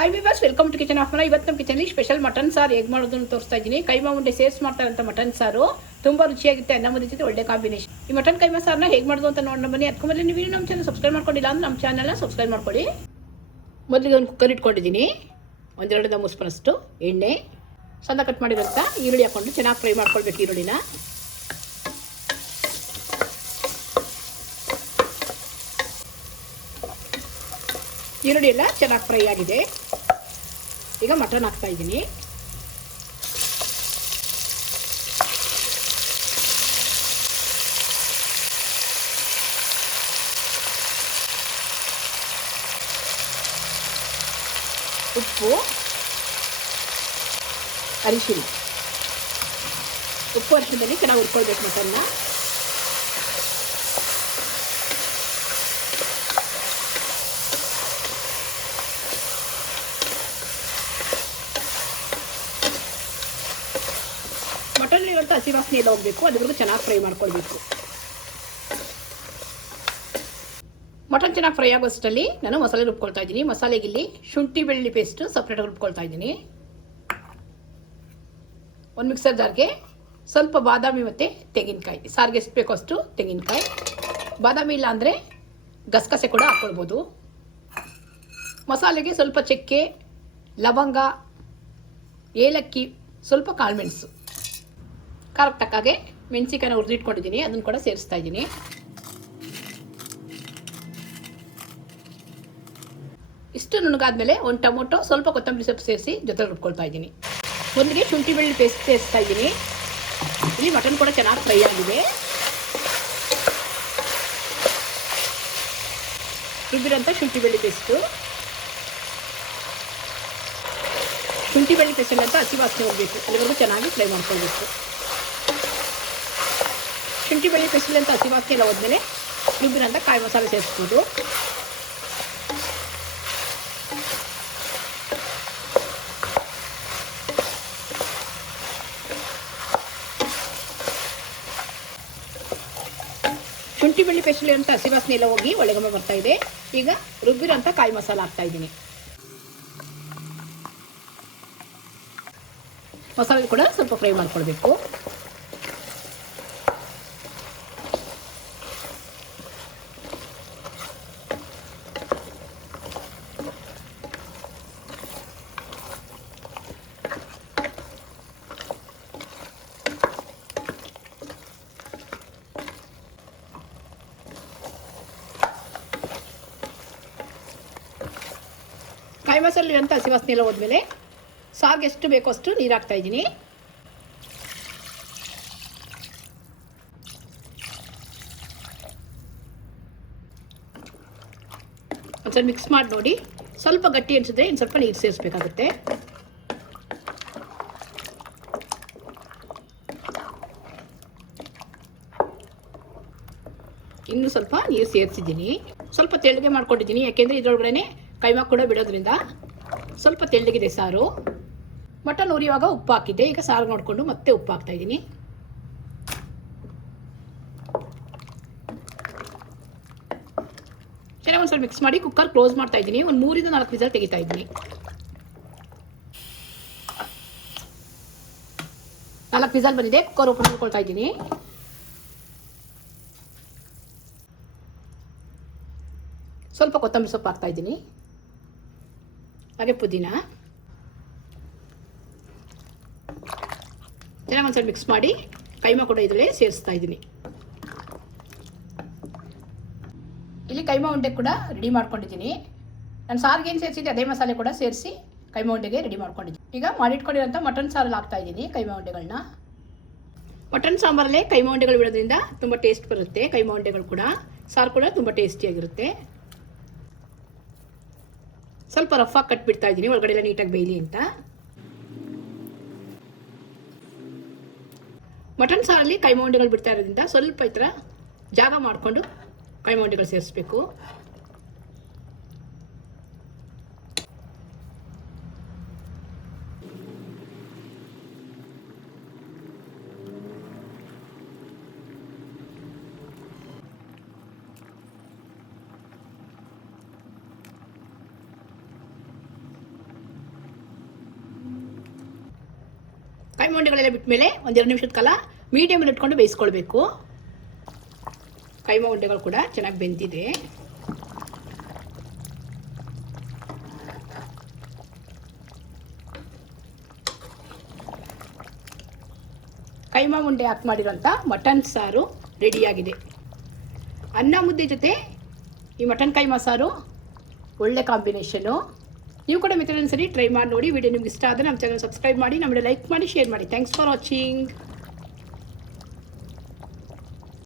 Hi viewers welcome to kitchen of ಮನ ಇವತ್ತು ನಮ್ಮ ಕಿಚನಲ್ಲಿ ಸ್ಪೆಷಲ್ ಮಟನ್ ಸಾರು ಹೇಗೆ ಮಾಡೋದನ್ನು ತೋರಿಸ್ತಾ ಇದ್ದೀನಿ. ಕೈಮಾ ಉಂಡೆ ಸೇರ್ಸ್ ಮಾಡ್ತಾರಂತ ಮಟನ್ ಸಾರು. ತುಂಬ ರುಚಿಯಾಗುತ್ತೆ ಅನ್ನ ಮುದ್ದೆ ಜೊತೆ ಒಳ್ಳೆ ಕಾಂಬಿನೇಷನ್ ಈ ಮಟನ್ ಕೈಮಾ ಸಾರನ್ನ ಹೇಗೆ ಮಾಡೋದು ಅಂತ ನೋಡೋಣ ಬನ್ನಿ. ಅದಕ್ಕೆ ನೀವು ನಮ್ಮ ಚಾನಲ್ ಸಬ್ಸ್ಕ್ರೈಬ್ ಮಾಡ್ಕೊಂಡಿಲ್ಲ ಅಂದ್ರೆ ನಮ್ಮ ಚಾನಲ್ನ ಸಬ್ಸ್ಕ್ರೈಬ್ ಮಾಡ್ಕೊಳ್ಳಿ. ಮೊದಲಿಗೆ ಒಂದು ಕುಕ್ಕರ್ ಇಟ್ಕೊಂಡಿದ್ದೀನಿ. ಒಂದೆರಡು ಮೂರು ಸ್ಪೂನಷ್ಟು ಎಣ್ಣೆ. ಸಣ್ಣ ಕಟ್ ಮಾಡಿರೋಂಥ ಈರುಳ್ಳಿ ಹಾಕ್ಕೊಂಡು ಚೆನ್ನಾಗಿ ಫ್ರೈ ಮಾಡ್ಕೊಳ್ಬೇಕು ಈರುಳ್ಳಿನ. ಈರುಳ್ಳಿ ಎಲ್ಲ ಚೆನ್ನಾಗಿ ಫ್ರೈ ಆಗಿದೆ. ಈಗ ಮಟನ್ ಹಾಕ್ತಾ ಇದ್ದೀನಿ. ಉಪ್ಪು ಅರಿಶಿನ. ಉಪ್ಪು ಅರಿಶಿನದಲ್ಲಿ ಚೆನ್ನಾಗಿ ಹುರ್ಕೊಳ್ಬೇಕು ಮಟನ್ನ ಮಟನ್ ಹಸಿ ವಾಸನೆ ಎಲ್ಲ ಹೋಗಬೇಕು ಅದ್ರವರೆಗೂ ಚೆನ್ನಾಗಿ ಫ್ರೈ ಮಾಡ್ಕೊಳ್ಬೇಕು. ಮಟನ್ ಚೆನ್ನಾಗಿ ಫ್ರೈ ಆಗೋಷ್ಟರಲ್ಲಿ ನಾನು ಮಸಾಲೆ ರುಬ್ಕೊಳ್ತಾ ಇದ್ದೀನಿ. ಮಸಾಲೆಗೆ ಇಲ್ಲಿ ಶುಂಠಿ ಬೆಳ್ಳುಳ್ಳಿ ಪೇಸ್ಟು ಸಪ್ರೇಟಾಗಿ ರುಬ್ಕೊಳ್ತಾ ಇದ್ದೀನಿ. ಒಂದು ಮಿಕ್ಸರ್ ಜಾರ್ಗೆ ಸ್ವಲ್ಪ ಬಾದಾಮಿ ಮತ್ತು ತೆಂಗಿನಕಾಯಿ. ಸಾರಿಗೆ ಎಷ್ಟು ಬೇಕೋ ಅಷ್ಟು ತೆಂಗಿನಕಾಯಿ. ಬಾದಾಮಿ ಇಲ್ಲ ಅಂದರೆ ಗಸಗಸೆ ಕೂಡ ಹಾಕ್ಕೊಳ್ಬೋದು ಮಸಾಲೆಗೆ ಸ್ವಲ್ಪ ಚಕ್ಕೆ, ಲವಂಗ, ಏಲಕ್ಕಿ, ಸ್ವಲ್ಪ ಕಾಳುಮೆಣಸು ಖಾರಕ್ಕೆ ತಕ್ಕಾಗೆ ಮೆಣಸಿಕಾಯಿ ಹುರಿದಿಟ್ಕೊಂಡಿದ್ದೀನಿ, ಅದನ್ನು ಕೂಡ ಸೇರಿಸ್ತಾ ಇದ್ದೀನಿ. ಇಷ್ಟು ನುಣಗಾದ್ಮೇಲೆ ಒಂದು ಟೊಮೊಟೊ, ಸ್ವಲ್ಪ ಕೊತ್ತಂಬರಿ ಸೊಪ್ಪು ಸೇರಿಸಿ ಜೊತೆ ರುಬ್ಕೊಳ್ತಾ ಇದ್ದೀನಿ. ಒಂದಿಗೆ ಶುಂಠಿ ಬೆಳ್ಳುಳ್ಳಿ ಪೇಸ್ಟ್ ಸೇರಿಸ್ತಾ ಇದ್ದೀನಿ. ಇಲ್ಲಿ ಮಟನ್ ಕೂಡ ಚೆನ್ನಾಗಿ ಫ್ರೈ ಆಗಿದೆ. ರುಬ್ಬಿರೋಂಥ ಶುಂಠಿ ಬೆಳ್ಳಿ ಪೇಸ್ಟು. ಶುಂಠಿ ಬೆಳ್ಳಿ ಪೇಸ್ಟಲ್ಲಿ ಅಂತ ಹಸಿ ವಾಸನೆ ಹೋಗಬೇಕು, ಅಲ್ಲಿವರೆಗೂ ಚೆನ್ನಾಗಿ ಫ್ರೈ ಮಾಡ್ಕೊಳ್ಬೇಕು. ಶುಂಠಿ ಬೆಳ್ಳಿ ಪೇಸ್ಟಲ್ಲಿ ಅಂತ ಹಸಿ ವಾಸನೆ ಎಲ್ಲ ಹೋದ್ಮೇಲೆ ರುಬ್ಬಿರೋಂಥ ಕಾಯಿ ಮಸಾಲೆ ಸೇರಿಸ್ಬೋದು. ಶುಂಠಿ ಬೆಳ್ಳಿ ಪೇಸ್ಟಲ್ಲಿ ಅಂತ ಹಸಿ ವಾಸನೆ ಎಲ್ಲ ಹೋಗಿ ಒಳ್ಳೆಗೊಮ್ಮೆ ಬರ್ತಾ ಇದೆ. ಈಗ ರುಬ್ಬಿರೋಂಥ ಕಾಯಿ ಮಸಾಲ ಹಾಕ್ತಾ ಇದ್ದೀನಿ. ಮಸಾಲೆ ಕೂಡ ಸ್ವಲ್ಪ ಫ್ರೈ ಮಾಡ್ಕೊಳ್ಬೇಕು. ಕಾಯಿ ಮಸಾಲೆ ಅಂತ ಹಸಿ ಎಲ್ಲ ಹೋದ್ಮೇಲೆ ಸಾರಿಗೆ ಎಷ್ಟು ಬೇಕೋ ಅಷ್ಟು ನೀರು ಹಾಕ್ತಾ ಇದ್ದೀನಿ. ಒಂದ್ಸಲ ಮಿಕ್ಸ್ ಮಾಡಿ ನೋಡಿ. ಸ್ವಲ್ಪ ಗಟ್ಟಿ ಅನ್ಸಿದ್ರೆ ಇನ್ನು ಸ್ವಲ್ಪ ನೀರು ಸೇರಿಸ್ಬೇಕಾಗುತ್ತೆ. ಇನ್ನು ಸ್ವಲ್ಪ ನೀರು ಸೇರಿಸಿದ್ದೀನಿ. ಸ್ವಲ್ಪ ತೆಳ್ಳಗೆ ಮಾಡ್ಕೊಂಡಿದ್ದೀನಿ, ಯಾಕೆಂದರೆ ಇದರೊಳಗಡೆ ಕೈಮಾ ಕೂಡ ಬಿಡೋದ್ರಿಂದ ಸ್ವಲ್ಪ ತೆಳ್ಳಗಿದೆ ಸಾರು. ಮಟನ್ ಉರಿಯುವಾಗ ಉಪ್ಪು ಹಾಕಿದ್ದೆ ಈಗ ಸಾರು ನೋಡಿಕೊಂಡು ಮತ್ತೆ ಉಪ್ಪು ಹಾಕ್ತಾ ಇದ್ದೀನಿ. ಚೆನ್ನಾಗಿ ಒಂದ್ಸಲ ಮಿಕ್ಸ್ ಮಾಡಿ ಕುಕ್ಕರ್ ಕ್ಲೋಸ್ ಮಾಡ್ತಾ ಇದ್ದೀನಿ. ಒಂದು ಮೂರಿಂದ ನಾಲ್ಕು ವಿಸಲ್ ತೆಗಿತಾ ಇದ್ದೀನಿ. ನಾಲ್ಕು ವಿಸಲ್ ಬಂದಿದೆ. ಕುಕ್ಕರ್ ಓಪನ್ ಮಾಡ್ಕೊಳ್ತಾ ಇದ್ದೀನಿ. ಸ್ವಲ್ಪ ಕೊತ್ತಂಬರಿ ಸೊಪ್ಪು ಹಾಕ್ತಾ ಇದ್ದೀನಿ. ಹಾಗೆ ಪುದೀನ. ಚೆನ್ನಾಗಿ ಒಂದ್ಸಲ ಮಿಕ್ಸ್ ಮಾಡಿ ಕೈಮಾ ಕೂಡ ಇದರಲ್ಲಿ ಸೇರಿಸ್ತಾ ಇದ್ದೀನಿ. ಇಲ್ಲಿ ಕೈಮಾ ಉಂಡೆ ಕೂಡ ರೆಡಿ ಮಾಡ್ಕೊಂಡಿದ್ದೀನಿ. ನಾನು ಸಾರಿಗೆ ಏನು ಸೇರಿಸಿದ್ದೆ ಅದೇ ಮಸಾಲೆ ಕೂಡ ಸೇರಿಸಿ ಕೈಮಾ ಉಂಡೆಗೆ ರೆಡಿ ಮಾಡ್ಕೊಂಡಿದ್ದೀನಿ. ಈಗ ಮಾಡಿಟ್ಕೊಂಡಿರೋಂಥ ಮಟನ್ ಸಾರಲ್ಲಿ ಹಾಕ್ತಾ ಇದ್ದೀನಿ ಕೈಮಾ ಉಂಡೆಗಳನ್ನ ಮಟನ್ ಸಾಂಬಾರಲ್ಲೇ ಕೈಮಾ ಉಂಡೆಗಳು ಬಿಡೋದ್ರಿಂದ ತುಂಬ ಟೇಸ್ಟ್ ಬರುತ್ತೆ. ಕೈಮಾ ಉಂಡೆಗಳು ಕೂಡ ಸಾರು ಕೂಡ ತುಂಬ ಟೇಸ್ಟಿಯಾಗಿರುತ್ತೆ ಸ್ವಲ್ಪ ರಫಾಗಿ ಕಟ್ಬಿಡ್ತಾ ಇದ್ದೀನಿ. ಒಳಗಡೆ ಎಲ್ಲ ನೀಟಾಗಿ ಬೇಯಲಿ ಅಂತ. ಮಟನ್ ಸಾರಲ್ಲಿ ಕೈಮೌಂಡಿಗಳು ಬಿಡ್ತಾ ಇರೋದ್ರಿಂದ ಸ್ವಲ್ಪ ಈ ಥರ ಜಾಗ ಮಾಡಿಕೊಂಡು ಕೈಮೌಂಡಿಗಳು ಸೇರಿಸ್ಬೇಕು. ಕೈಮಾ ಬಿಟ್ಮೇಲೆ ಬಿಟ್ಟ ಮೇಲೆ ಒಂದೆರಡು ನಿಮಿಷದ ಕಾಲ ಮೀಡಿಯಮಲ್ಲಿ ಇಟ್ಕೊಂಡು ಬೇಯಿಸ್ಕೊಳ್ಬೇಕು. ಕೈಮಾ ಉಂಡೆಗಳು ಕೂಡ ಚೆನ್ನಾಗಿ ಬೆಂದಿದೆ. ಕೈಮಾ ಉಂಡೆ ಹಾಕಿ ಮಾಡಿರೋಂಥ ಮಟನ್ ಸಾರು ರೆಡಿಯಾಗಿದೆ ಅನ್ನ ಮುದ್ದೆ ಜೊತೆ ಈ ಮಟನ್ ಕೈಮಾ ಸಾರು ಒಳ್ಳೆ ಕಾಂಬಿನೇಷನು ನೀವು ಕೂಡ ಮಿತ್ರನ ಸರಿ ಟ್ರೈ ಮಾಡಿ ನೋಡಿ. ವಿಡಿಯೋ ನಿಮ್ಗೆ ಇಷ್ಟ ಆದರೆ ನಮ್ಮ ಚಾನಲ್ ಸಬ್ಸ್ಕ್ರೈಬ್ ಮಾಡಿ. ನಮಗೆ ಲೈಕ್ ಮಾಡಿ ಶೇರ್ ಮಾಡಿ. Thanks for watching